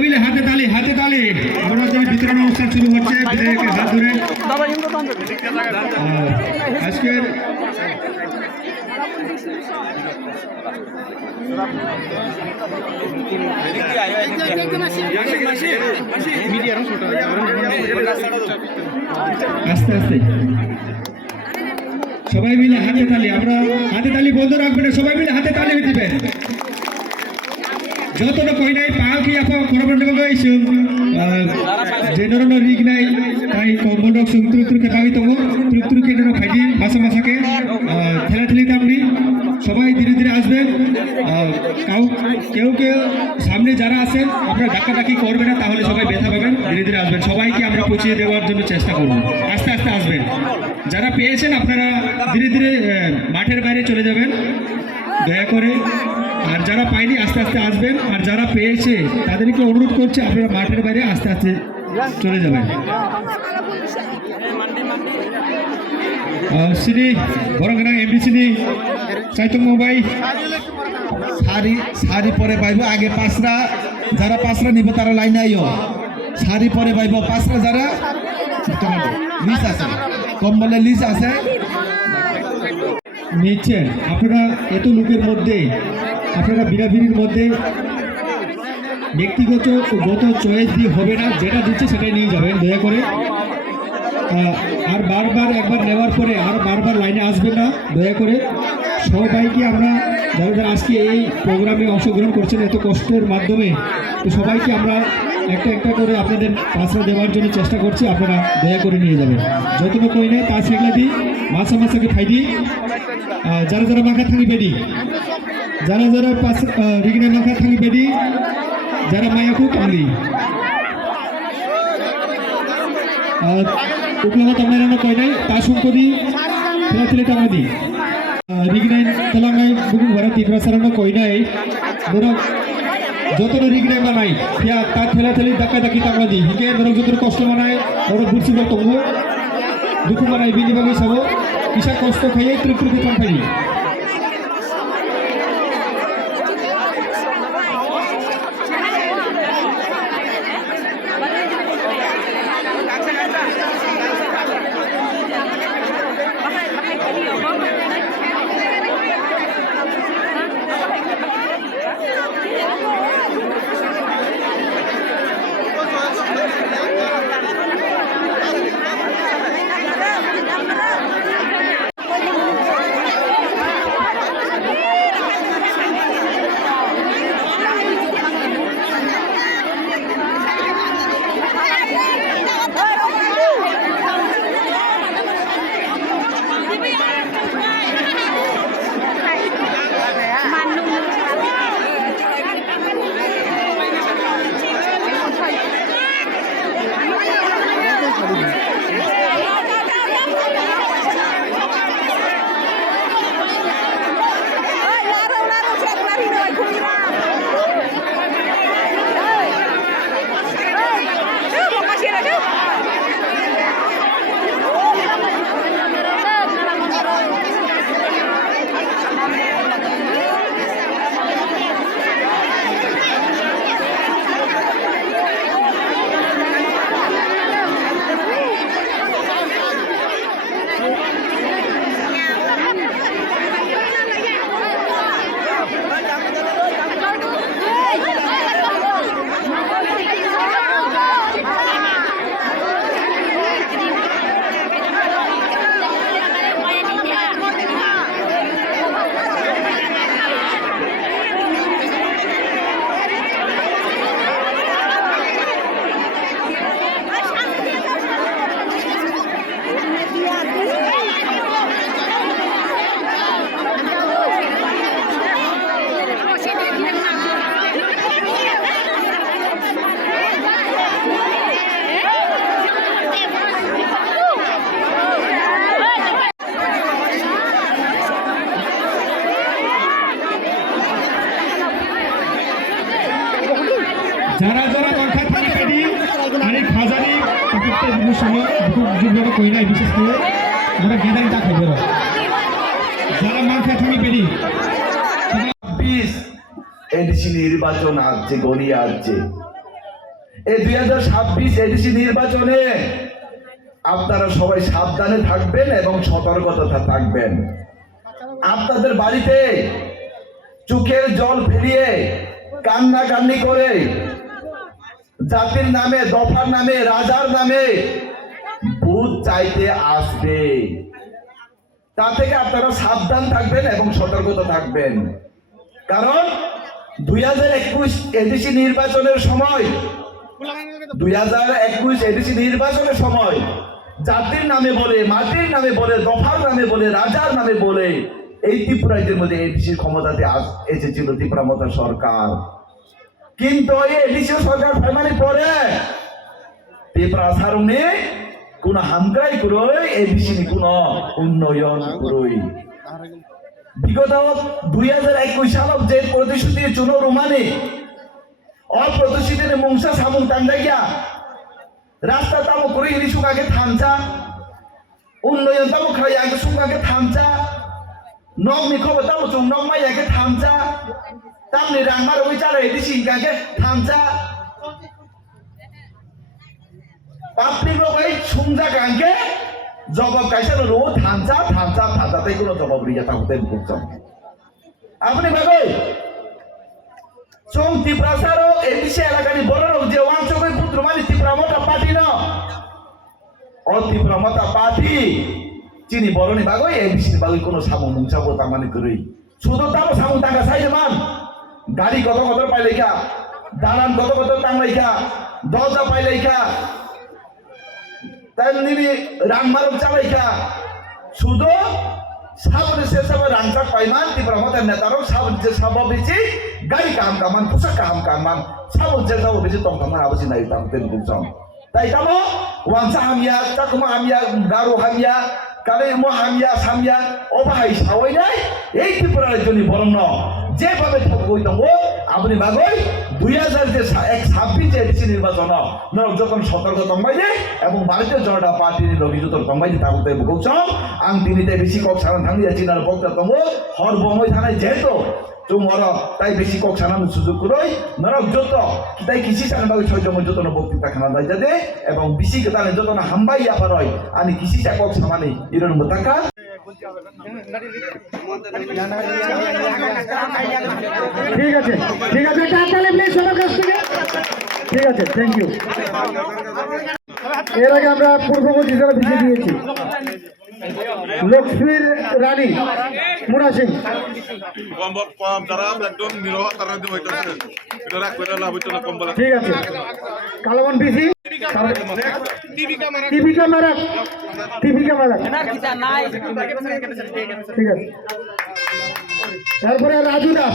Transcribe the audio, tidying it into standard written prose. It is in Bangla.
মিলে হাতে তালি আমরা বিতরণ অনুষ্ঠান শুরু হচ্ছে বিধায়কের হাত ধরে আজকের আস্তে আস্তে সবাই মিলে হাতে তালি, আমরা হাতে তালি বন্ধ রাখবেন, সবাই মিলে হাতে তালি দিবেন। যতটা কই নাই পাখি apa korban-korban isung general rig nai tai komodok sungtru ke kami tongo truk ke deno ফাইডি masa-masa ke ঠেলাঠেলি তামড়ি সবাই ধীরে ধীরে আসবেন। কেউ সামনে যারা আছেন আপনারা ধাক্কাধাক্কি করবেন না, তাহলে সবাই ব্যথা পাবেন। ধীরে ধীরে আসবেন, সবাইকে আমরা পৌঁছে দেওয়ার জন্য চেষ্টা করব। আস্তে আস্তে আসবেন, যারা পেয়েছেন আপনারা ধীরে ধীরে মাঠের বাইরে চলে যাবেন দয়া করে। আর যারা পায়নি আস্তে আস্তে আসবেন, আর যারা পেয়েছে তাদেরকে অনুরোধ করছে আপনারা মাঠের বাইরে আস্তে আস্তে চলে যাবেন। সিনি বরংগানা এমবিসিনি চাইতং মোবাই শাড়ি পরে পাইব আগে পাঁচরা, যারা পাঁচরা নিব তারা লাইনে আইও। শাড়ি পরে পাইব পাঁচরা, যারা লিস্ট আছে কম্বলে লিস্ট আছে নিচ্ছেন। আপনারা এত লোকের মধ্যে আপনারা বিড়াবিড়ির মধ্যে ব্যক্তিগত চয়েস দিয়ে হবে না, যেটা দিচ্ছে সেটাই নিয়ে যাবেন দয়া করে। আর বারবার একবার নেওয়ার পরে আর বারবার লাইনে আসবেন না দয়া করে। সবাইকে আমরা যারা আজকে এই প্রোগ্রামে অংশগ্রহণ করছেন এত কষ্টের মাধ্যমে, তো সবাইকে আমরা একটা একটা করে আপনাদের পাঁচরা দেওয়ার জন্য চেষ্টা করছি, আপনারা দয়া করে নিয়ে যাবেন। যতটুকু কই নাই পাঁচ রেগলা দিই মাসাকে ফাইডি যারা মাখা থাকি বেডি, যারা পাঁচ রিগনে মাখা থাকি বেডি, যারা মায়াকু কামলি উপলব্ধ আমরা কই নাই তাসুঙ্কদি ঠেলাঠেলি তামাদি রিগনাই তেলাঙ্গাই বুকুং ভরা তিব্রা সারানো কই নাই ধরো যতটা রিগনাই বানাই ইয়া তার ঠেলাঠেলি ধাক্কাধাক্কি তামাদি হিকে ধরো যতটা কষ্ট বানায় ধরো বুঝছি তবু দুঃখ বানাই বিনিবাগী সব কিসা কষ্ট খাইয়ে ত্রিপুরকে পাঠাই। যারা দরকার থাকে পেডি আর এই খাজানি প্রত্যেকটা দিনের সময় যুগটা কই নাই, বিশেষ করে যারা গেদারি তা খাবে, যারা মাখা থাকি পেডি 20 এডিসি নির্বাচন আসছে, গড়িয়ে আসছে। এই 2026 এডিসি নির্বাচনে আপনারা সবাই সাবধানে থাকবেন এবং সতর্কতা থাকবেন। আপনাদের বাড়িতে চোখের জল ফেলিয়ে কান্নাকান্নি করে জাতির নামে, দফার নামে, রাজার নামে ভোট চাইতে আসবে। তা থেকে আপনারা সাবধান থাকবেন এবং সতর্কতা থাকবেন। কারণ 2021 এডিসি নির্বাচনের সময় 2021 এডিসি নির্বাচনের সময় জাতির নামে বলে, মাটির নামে বলে, দফার নামে বলে, রাজার নামে বলে এই ত্রিপুরাইদের মধ্যে এডিসির ক্ষমতাতে এসেছিল ত্রিপুরা মতো সরকার। কিন্তু এই এডিসি সরকার ফেমানি পরে ত্রিপুরা সারুনে কোন হামকাই করই এডিসি কোন উন্নয়ন করই। বিগত 2021 সালত যে প্রতিশ্রুতি চুনো রুমানি অপ্রতিশ্রুতির মংসা সামুং টান্দাইয়া রাস্তা তামো করে ইলি সুগাকে থামচা উন্নয়ন তামো খাই আগে সুগাকে থামচা নগনি খবর তামো চুং নগ মাইয়াকে থামচা তামনি রাংমার ওই চালা এডিসি গাকে থামচা পাপনি বাই সুংজা গাঙ্গে জবাব কাইসা রো থামচা থামচা থামচাতে কোনো জবাব রিয়া তাহতে বুঝছাম আপনি ভাবে চং ত্রিপুরা সারো এডিসি এলাকানি বড় যে ওয়াংচকের পুত্র মানে ত্রিপুরা মতা পার্টি না ও ত্রিপুরা মতা পার্টি চিনি বড়নি বাগই এডিসি বাগই কোনো সামু মুংসাবো তামানি করি শুধু তামো সামু টাকা চাইলে মান গাড়ি কত কত পাইলেখা দালান কত কত টাংলাইখা দরজা পাইলেখা তাই নিবি রাংমারক চালাইখা শুধু সাবনে শেষ হবে রাংচাক পাইমান ত্রিপুরা মতার নেতারও সাবন যে সাবো বেশি গাড়ি কাম কামান পোশাক কাম কামান সাবন যে সাবো বেশি তংকামান আবসি নাই তামতেন বুঝছাম তাই তামো ওয়াংসা হামিয়া চাকমা হামিয়া গারো হামিয়া কালে মো হামিয়া সামিয়া ও ভাই সাওয়াই নাই এই ত্রিপুরার জন্য বরণ যেভাবে ঠকবই তঙ্গ আপনি বাগই 2026 এডিসি নির্বাচন যখন সতর্ক তংবাইলে এবং ভারতীয় জনতা পার্টি অভিযুক্ত তংবাইলে তাকে বুকছম আং তিনিতে বেশি কক সারান থাঙ্গিয়া চিনার বক্তা তঙ্গ হর বঙ্গই থানায় যেহেতু চুমর তাই বেশি কক সারানোর সুযোগ করই নরক যত তাই কৃষি সারান বাকি 6 জন যত বক্তৃতা খানা যায় যাতে এবং বেশি তাহলে যত না হাম্বাই আপার হয় আমি কৃষি চা কক সামানি ইরন মতাকা ঠিক আছে ঠিক আছে তাহলে প্লিজ সবার কাছ থেকে ঠিক আছে থ্যাংক ইউ এর আগে আমরা পূর্ববর্তী হিসাবে বিজয় দিয়েছি লক্ষ্মীর রানী মুরা সিং ঠিক আছে কালমান বিসি টিভিকা মারাক ঠিক আছে তারপরে রাজু দাস